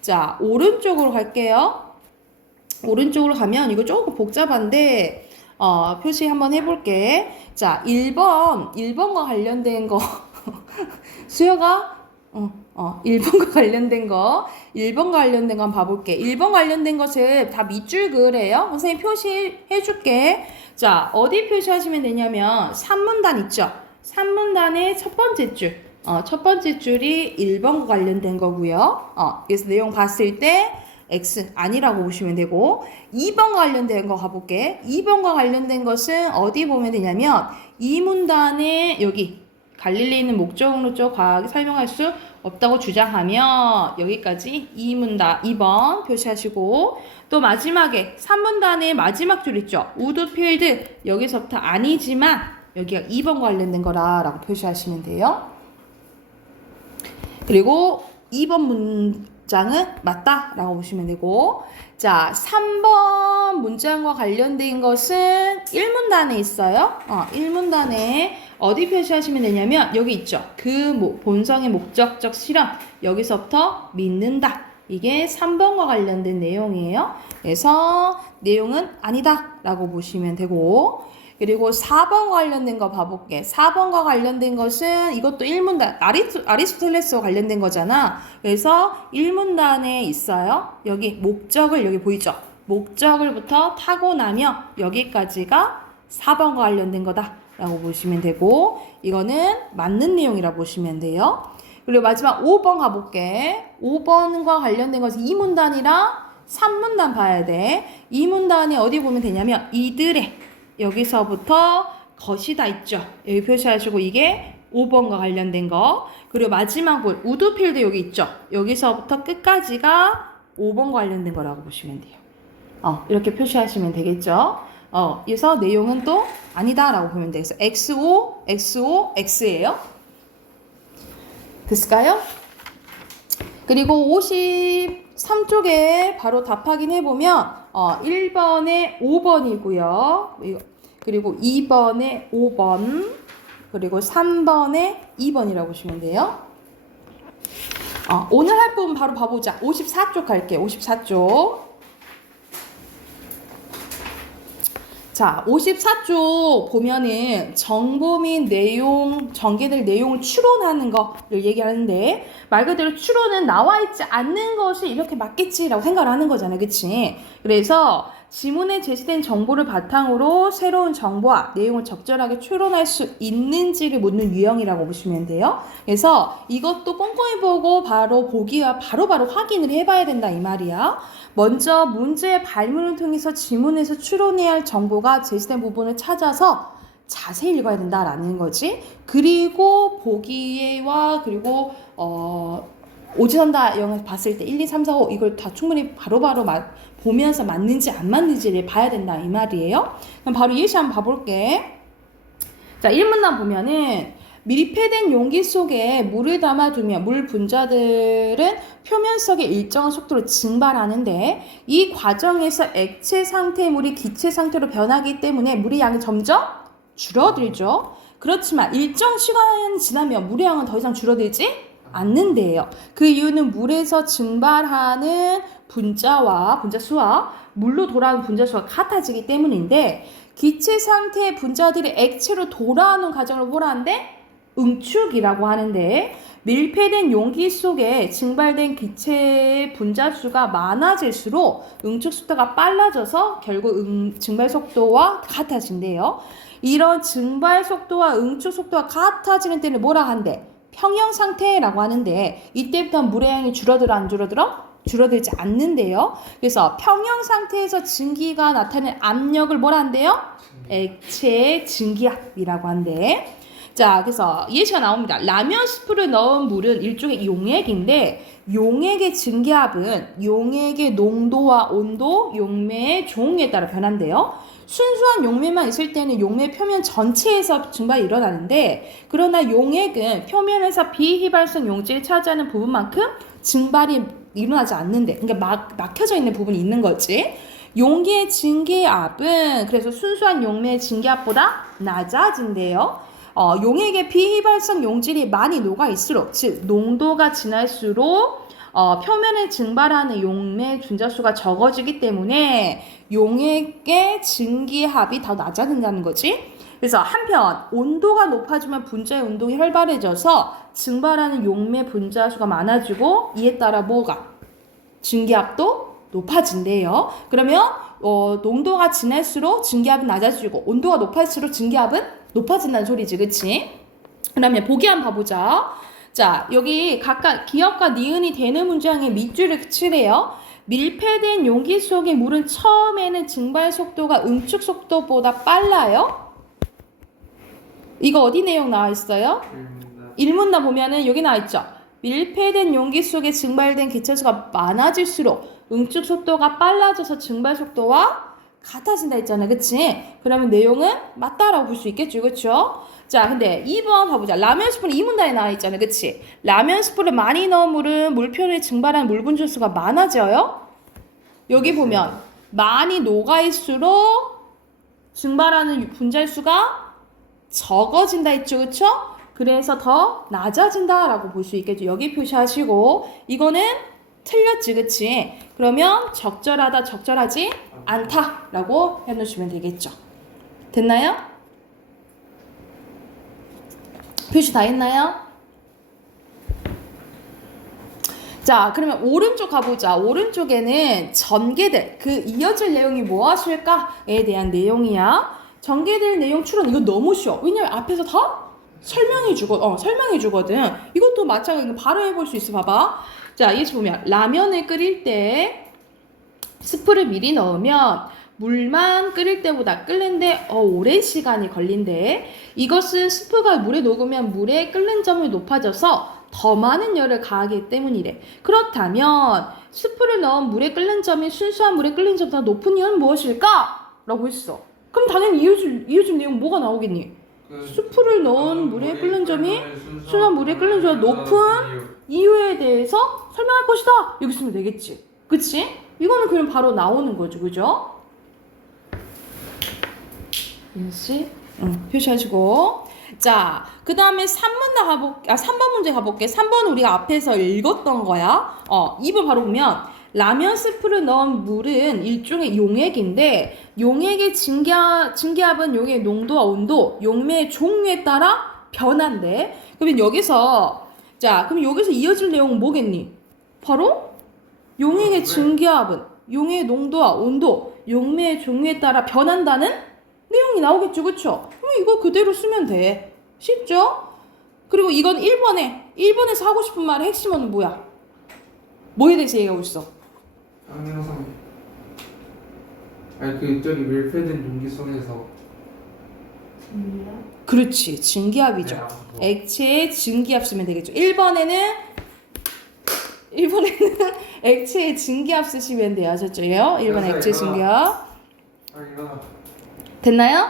자 오른쪽으로 갈게요. 오른쪽으로 가면 이거 조금 복잡한데 표시 한번 해볼게. 자 1번과 관련된 거 수여가 1번과 관련된 거 1번과 관련된 거 한번 봐볼게. 1번 관련된 것을 다 밑줄 그으래요. 선생님 표시해 줄게. 자 어디 표시하시면 되냐면 3문단 있죠. 3문단의 첫 번째 줄, 첫 번째 줄이 1번과 관련된 거고요. 그래서 내용 봤을 때 X 아니라고 보시면 되고, 2번과 관련된 거 가볼게. 2번과 관련된 것은 어디 보면 되냐면 이 문단에 여기 갈릴리에 있는 목적으로 쪽 과하게 설명할 수 없다고 주장하면 여기까지 2번 표시하시고, 또 마지막에 3문단의 마지막 줄 있죠. 우드필드 여기서부터 아니지만 여기가 2번과 관련된 거라고 표시하시면 돼요. 그리고 2번 문장은 맞다라고 보시면 되고, 자 3번 문장과 관련된 것은 1문단에 있어요. 1문단에 어디 표시하시면 되냐면 여기 있죠. 그 본성의 목적적 실현, 여기서부터 믿는다. 이게 3번과 관련된 내용이에요. 그래서 내용은 아니다 라고 보시면 되고, 그리고 4번 관련된 거 봐볼게. 4번과 관련된 것은 이것도 1문단, 아리스토텔레스와 관련된 거잖아. 그래서 1문단에 있어요. 여기 목적을, 여기 보이죠? 목적을부터 타고 나면 여기까지가 4번과 관련된 거다 라고 보시면 되고, 이거는 맞는 내용이라 보시면 돼요. 그리고 마지막 5번 가볼게. 5번과 관련된 것은 2문단이랑 3문단 봐야 돼. 2문단에 어디 보면 되냐면 이들의, 여기서부터 것이다 있죠. 여기 표시하시고 이게 5번과 관련된 거. 그리고 마지막 볼 우드필드 여기 있죠. 여기서부터 끝까지가 5번과 관련된 거라고 보시면 돼요. 이렇게 표시하시면 되겠죠. 그래서 내용은 또 아니다 라고 보면 돼요. 그래서 XO, XO, X예요. 됐을까요? 그리고 53쪽에 바로 답 확인해보면 1번에 5번이고요. 그리고 2번에 5번, 그리고 3번에 2번이라고 보시면 돼요. 오늘 할 부분 바로 봐보자. 54쪽 갈게요. 54쪽. 자, 54쪽 보면은 정보 및 내용, 전개될 내용을 추론하는 거를 얘기하는데, 말 그대로 추론은 나와 있지 않는 것이 이렇게 맞겠지라고 생각을 하는 거잖아요. 그치? 그래서 지문에 제시된 정보를 바탕으로 새로운 정보와 내용을 적절하게 추론할 수 있는지를 묻는 유형이라고 보시면 돼요. 그래서 이것도 꼼꼼히 보고 바로 보기와 바로바로 확인을 해봐야 된다 이 말이야. 먼저 문제의 발문을 통해서 지문에서 추론해야 할 정보가 제시된 부분을 찾아서 자세히 읽어야 된다라는 거지. 그리고 보기와 그리고 오지선다 영화 봤을 때 1, 2, 3, 4, 5 이걸 다 충분히 바로바로 보면서 맞는지 안 맞는지를 봐야 된다 이 말이에요. 그럼 바로 예시 한번 봐볼게. 자, 1문단 보면은 밀폐된 용기 속에 물을 담아두면 물 분자들은 표면속에 일정한 속도로 증발하는데, 이 과정에서 액체 상태의 물이 기체 상태로 변하기 때문에 물의 양이 점점 줄어들죠. 그렇지만 일정 시간이 지나면 물의 양은 더 이상 줄어들지 않는데요. 그 이유는 물에서 증발하는 분자 수와 물로 돌아오는 분자 수가 같아지기 때문인데, 기체 상태의 분자들이 액체로 돌아오는 과정을 뭐라 하는데? 응축이라고 하는데, 밀폐된 용기 속에 증발된 기체의 분자 수가 많아질수록 응축 속도가 빨라져서 결국 증발 속도와 같아진대요. 이런 증발 속도와 응축 속도가 같아지는 때는 뭐라 한대? 평형 상태라고 하는데, 이때부터 물의 양이 줄어들어 안 줄어들어? 줄어들지 않는데요. 그래서 평형 상태에서 증기가 나타내는 압력을 뭐라 한대요? 액체의 증기압이라고 한대. 자, 그래서 예시가 나옵니다. 라면 스프를 넣은 물은 일종의 용액인데, 용액의 증기압은 용액의 농도와 온도, 용매의 종에 따라 변한대요. 순수한 용매만 있을 때는 용매 표면 전체에서 증발이 일어나는데, 그러나 용액은 표면에서 비휘발성 용질이 차지하는 부분만큼 증발이 일어나지 않는데, 그러니까 막혀져 있는 부분이 있는 거지. 용기의 증기압은 그래서 순수한 용매의 증기압보다 낮아진대요. 용액의 비휘발성 용질이 많이 녹아있을수록, 즉 농도가 진할수록 표면에 증발하는 용매 분자수가 적어지기 때문에 용액의 증기압이 더 낮아진다는 거지. 그래서 한편 온도가 높아지면 분자의 운동이 활발해져서 증발하는 용매 분자수가 많아지고 이에 따라 뭐가? 증기압도 높아진대요. 그러면 농도가 진할수록 증기압은 낮아지고 온도가 높아질수록 증기압은 높아진다는 소리지, 그치? 그러면 보기 한번 봐보자. 자, 여기 각각 기역과 니은이 되는 문장에 밑줄을 칠해요. 밀폐된 용기 속의 물은 처음에는 증발 속도가 응축 속도보다 빨라요. 이거 어디 내용 나와 있어요? 일문나 보면은 여기 나와 있죠. 밀폐된 용기 속에 증발된 기체수가 많아질수록 응축 속도가 빨라져서 증발 속도와 같아진다 했잖아, 그치? 그러면 내용은 맞다라고 볼 수 있겠죠, 그쵸? 자, 근데 2번 봐보자. 라면 스프는 이 문단에 나와 있잖아, 그치? 라면 스프를 많이 넣은 물은 물표면에 증발한 물 분자수가 많아져요. 여기 보면 많이 녹아있을수록 증발하는 분자수가 적어진다 했죠, 그쵸? 그래서 더 낮아진다라고 볼 수 있겠죠. 여기 표시하시고 이거는 틀렸지, 그치? 그러면 적절하다, 적절하지 않다라고 해놓으시면 되겠죠. 됐나요? 표시 다 했나요? 자, 그러면 오른쪽 가보자. 오른쪽에는 전개될 그 이어질 내용이 무엇일까에 대한 내용이야. 전개될 내용 추론 이거 너무 쉬워. 왜냐면 앞에서 다 설명해 주거든. 이것도 마찬가지로 바로 해볼 수 있어. 봐봐. 자, 여기 보면 라면을 끓일 때 스프를 미리 넣으면 물만 끓일 때보다 끓는데 오랜 시간이 걸린대. 이것은 스프가 물에 녹으면 물의 끓는 점이 높아져서 더 많은 열을 가하기 때문이래. 그렇다면 스프를 넣은 물의 끓는 점이 순수한 물의 끓는 점보다 높은 이유는 무엇일까? 라고 했어. 그럼 당연히 이어질 내용 뭐가 나오겠니? 스프를 넣은 물에 끓는 점이 순수한 물에 끓는 점보다 높은 이유에 대해서 설명할 것이다. 여기 쓰면 되겠지. 그치? 이거는 그냥 바로 나오는 거죠. 그죠? 윤씨? 표시하시고. 자, 그 다음에 3번 문제 가볼게. 3번 우리가 앞에서 읽었던 거야. 2번 바로 보면 라면 스프를 넣은 물은 일종의 용액인데 용액의 증기압은 용액의 농도와 온도, 용매의 종류에 따라 변한대. 그러면 여기서 이어질 내용은 뭐겠니? 바로 용액의 증기압은 용의 농도와 온도, 용매의 종류에 따라 변한다는 내용이 나오겠죠, 그쵸? 그럼 이거 그대로 쓰면 돼. 쉽죠? 그리고 이건 1번에서 하고 싶은 말의 핵심어는 뭐야? 뭐에 대해서 얘기하고 있어? 항상 저기 밀폐된 용기 속에서 그렇지, 증기압이죠. 액체의 증기압 쓰면 되겠죠. 1번에는 액체의 증기압 쓰시면 돼요. 아셨죠?요? 1번 액체 증기압. 됐나요?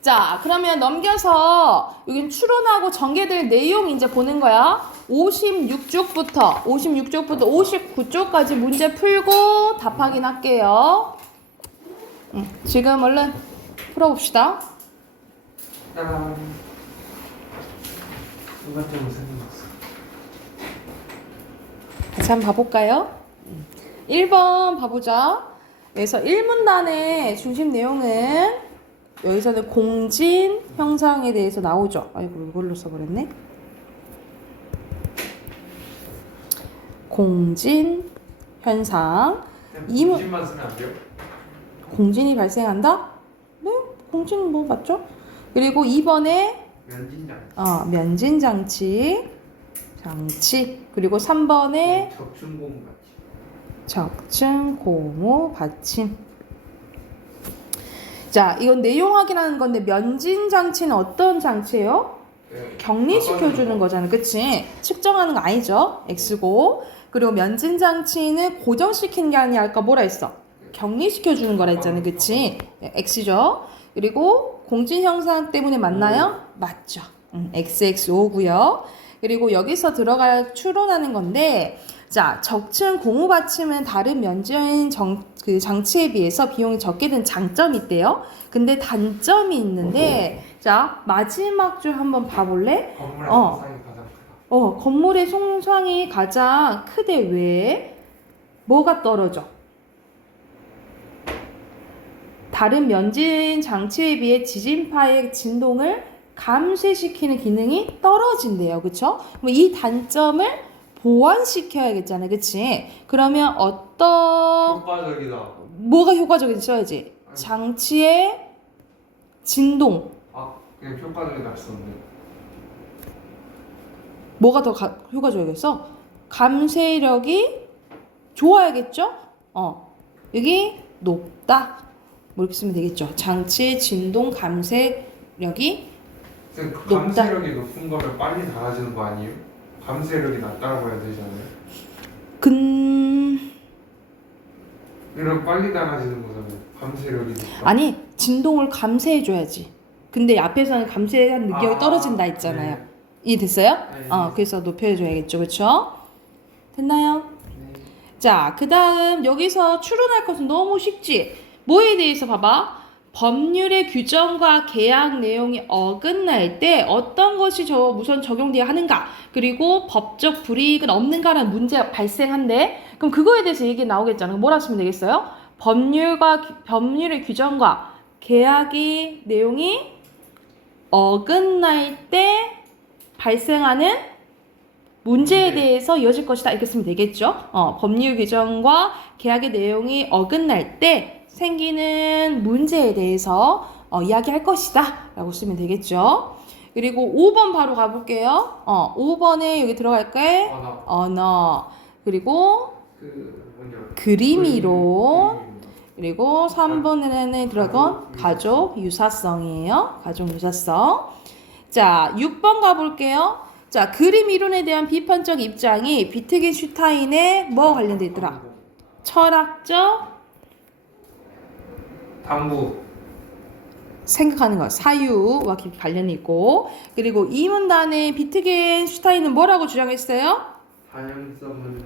자, 그러면 넘겨서 여긴 추론하고 전개될 내용 이제 보는 거야. 56쪽부터 59쪽까지 문제 풀고 답 확인할게요. 지금 얼른 풀어봅시다. 짜란. 순간적으로 생각났어. 다시 한번 봐볼까요? 1번 봐보자. 그래서 1문단의 중심 내용은 여기서는 공진 현상에 대해서 나오죠. 아이고, 이걸로 써버렸네. 공진 현상. 공진만 쓰면 안 돼요? 공진이 발생한다? 네, 공진 뭐 맞죠? 그리고 2번에 면진장. 면진 장치. 그리고 3번에 적층 고무 받침. 자, 이건 내용 확인하는 건데 면진 장치는 어떤 장치예요? 격리시켜주는 거잖아, 그치? 측정하는 거 아니죠? X고. 그리고 면진 장치는 고정시키는 게 아니라 아까 뭐라 했어? 격리시켜주는 거라 했잖아, 그치? X죠? 그리고 공진 현상 때문에 맞나요? 맞죠. XXO고요. 그리고 여기서 추론하는 건데 자, 적층 고무 받침은 다른 면적인 그 장치에 비해서 비용이 적게 든 장점이 있대요. 근데 단점이 있는데, 자, 마지막 줄 한번 봐볼래? 건물의 어. 손상이 가장 크다. 건물의 손상이 가장 크대. 왜? 뭐가 떨어져? 다른 면진 장치에 비해 지진파의 진동을 감쇄시키는 기능이 떨어진대요. 그쵸? 그럼 이 단점을 보완시켜야겠잖아요. 그치? 그러면 어떤, 효과적이다. 뭐가 효과적인지 써야지. 장치의 진동. 아, 그냥 효과적이다 했었는데. 뭐가 더 효과적이겠어? 감쇄력이 좋아야겠죠? 여기 높다. 뭐 이렇게 쓰면 되겠죠. 장치의 진동 감쇄력이 그 높다. 감쇄력이 높은 거면 빨리 닳아지는 거 아니에요? 감쇄력이 낮다고 해야 되잖아요. 이런 빨리 닳아지는 거잖아요. 감쇄력이 높다. 아니, 진동을 감쇄해줘야지. 근데 앞에서는 감쇄한 능력이 떨어진다 했잖아요. 네. 이해됐어요? 네. 그래서 높여줘야겠죠. 그쵸? 됐나요? 네. 자, 그 다음 여기서 추론할 것은 너무 쉽지? 뭐에 대해서 봐봐. 법률의 규정과 계약 내용이 어긋날 때 어떤 것이 우선 적용되어야 하는가, 그리고 법적 불이익은 없는가라는 문제가 발생한대. 그럼 그거에 대해서 얘기 나오겠잖아요. 뭐라 쓰면 되겠어요? 법률의 규정과 계약의 내용이 어긋날 때 발생하는 문제에 대해서 이어질 것이다. 이렇게 쓰면 되겠죠. 법률 규정과 계약의 내용이 어긋날 때 생기는 문제에 대해서 이야기할 것이다. 라고 쓰면 되겠죠. 그리고 5번 바로 가볼게요. 5번에 여기 들어갈까요? 언어. 그리고 그림 이론. 그리고 3번에는 들어간 가족 유사성이에요. 가족 유사성. 자, 6번 가볼게요. 자, 그림 이론에 대한 비판적 입장이 비트겐슈타인의 뭐 관련돼 있더라? 철학적 당부. 생각하는 것, 사유와 관련이 있고, 그리고 이 문단에 비트겐슈타인은 뭐라고 주장했어요? 다양성은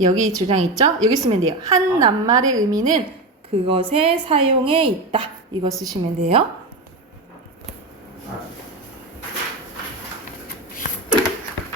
여기 주장 있죠? 여기 쓰면 돼요. 한 낱말의 의미는 그것의 사용에 있다. 이거 쓰시면 돼요.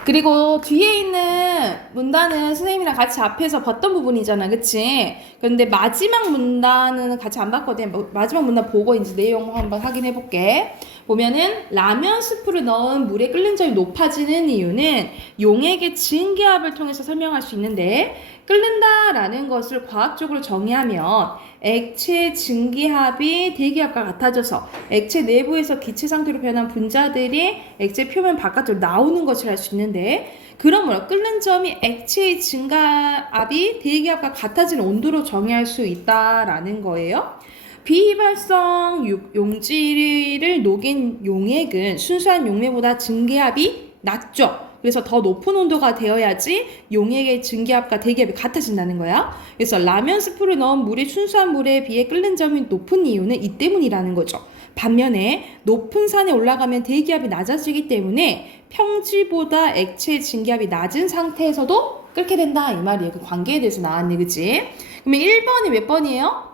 그리고 뒤에 있는 문단은 선생님이랑 같이 앞에서 봤던 부분이잖아. 그치? 그런데 마지막 문단은 같이 안 봤거든. 마지막 문단 보고 이제 내용 한번 확인해 볼게. 보면은 라면 스프를 넣은 물에 끓는 점이 높아지는 이유는 용액의 증기압을 통해서 설명할 수 있는데, 끓는다라는 것을 과학적으로 정의하면 액체 증기압이 대기압과 같아져서 액체 내부에서 기체 상태로 변한 분자들이 액체 표면 바깥으로 나오는 것을 알 수 있는데, 그러므로 끓는 점이 액체의 증가압이 대기압과 같아지는 온도로 정의할 수 있다라는 거예요. 비휘발성 용질을 녹인 용액은 순수한 용매보다 증기압이 낮죠. 그래서 더 높은 온도가 되어야지 용액의 증기압과 대기압이 같아진다는 거야. 그래서 라면 스프를 넣은 물이 순수한 물에 비해 끓는 점이 높은 이유는 이 때문이라는 거죠. 반면에 높은 산에 올라가면 대기압이 낮아지기 때문에 평지보다 액체 증기압이 낮은 상태에서도 끓게 된다, 이 말이에요. 그 관계에 대해서 나왔네, 그치? 그러면 1번이 몇 번이에요?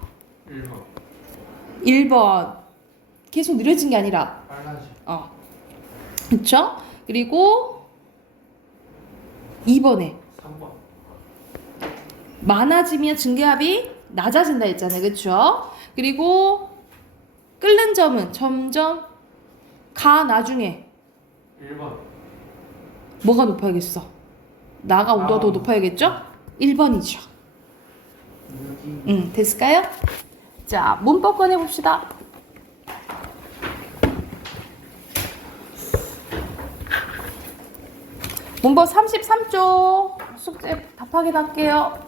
1번 1번. 계속 느려진 게 아니라 빨라지. 그쵸? 그리고 2번에 3번 많아지면 증기압이 낮아진다 했잖아요. 그쵸? 그리고 끓는 점은 점점 나중에 1번 뭐가 높아야겠어? 나가 온도가 더 높아야겠죠? 1번이죠. 됐을까요? 자, 문법 꺼내봅시다. 문법 33쪽 숙제 답하게 할게요.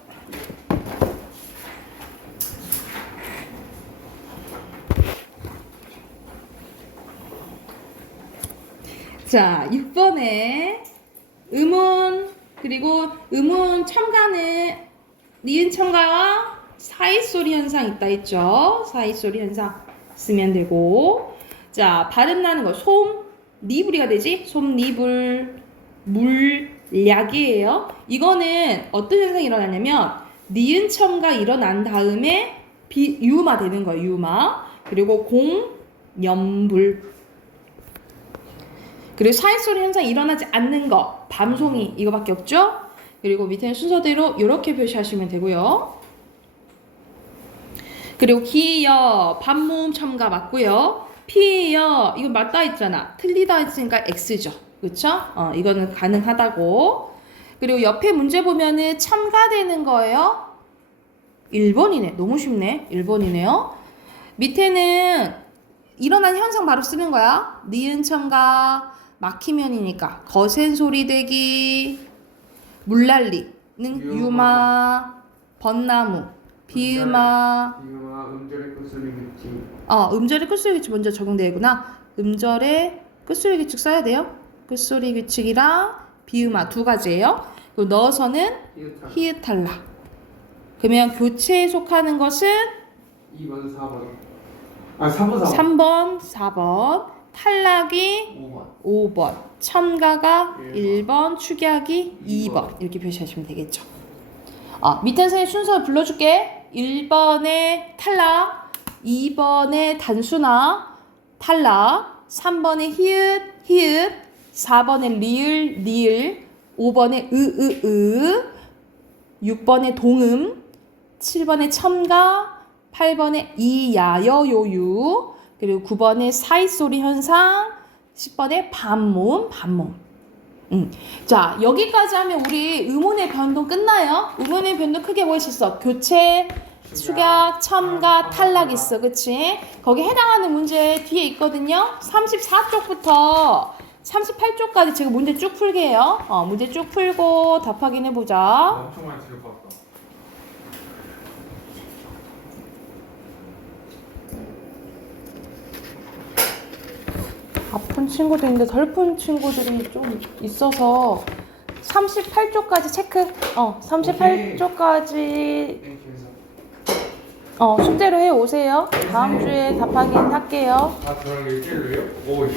자, 6번에 음운, 그리고 음운 첨가는 니은 첨가와 사이소리 현상 있다 했죠. 사이소리 현상 쓰면 되고, 자, 발음 나는 거 솜, 니불이가 되지? 솜, 니불, 물, 략이에요. 이거는 어떤 현상이 일어나냐면 니은첨가 일어난 다음에 유마 되는 거예요. 유마. 그리고 공염불. 그리고 사이소리 현상이 일어나지 않는 거. 밤송이 이거밖에 없죠. 그리고 밑에는 순서대로 이렇게 표시하시면 되고요. 그리고 기여 반모음 첨가 맞고요. 피여 이거 맞다 했잖아. 틀리다 했으니까 X죠. 그쵸? 이거는 가능하다고. 그리고 옆에 문제 보면은 첨가되는 거예요. 1번이네. 너무 쉽네. 1번이네요. 밑에는 일어난 현상 바로 쓰는 거야. 니은 첨가 막히면이니까 거센 소리 되기 물난리는 유마 번나무 비음아 음절의 끝소리 규칙. 음절의 끝소리 규칙 먼저 적용되구나. 음절의 끝소리 규칙 써야 돼요. 끝소리 규칙이랑 비음아 두 가지예요. 그리고 넣어서는 히읗 탈락. 그러면 교체에 속하는 것은 2번, 4번. 3번, 4번. 3번, 4번, 탈락이 5번, 첨가가 1번, 축약이 2번 이렇게 표시하시면 되겠죠. 밑에 선생님 순서 불러줄게. 1번에 탈락, 2번에 단순화, 탈락, 3번에 히읗, 히읗, 4번에 리을, 리을, 5번에 으, 6번에 동음, 7번에 첨가, 8번에 이야여요유, 그리고 9번에 사이소리 현상, 10번에 반모음. 자, 여기까지 하면 우리 음운의 변동 끝나요? 음운의 변동 크게 뭐 있었어? 교체, 축약, 첨가, 탈락 있어. 그치? 거기 해당하는 문제 뒤에 있거든요. 34쪽부터 38쪽까지 제가 문제 쭉 풀게 해요. 문제 쭉 풀고 답 확인해보자. 엄청 많이 들을 것 같다. 아픈 친구도 있는데 덜 푼 친구들이 좀 있어서 38쪽까지 체크. 38쪽까지 숙제로 해 오세요. 다음 주에 답 확인할게요. 저랑 일주일로요? 오,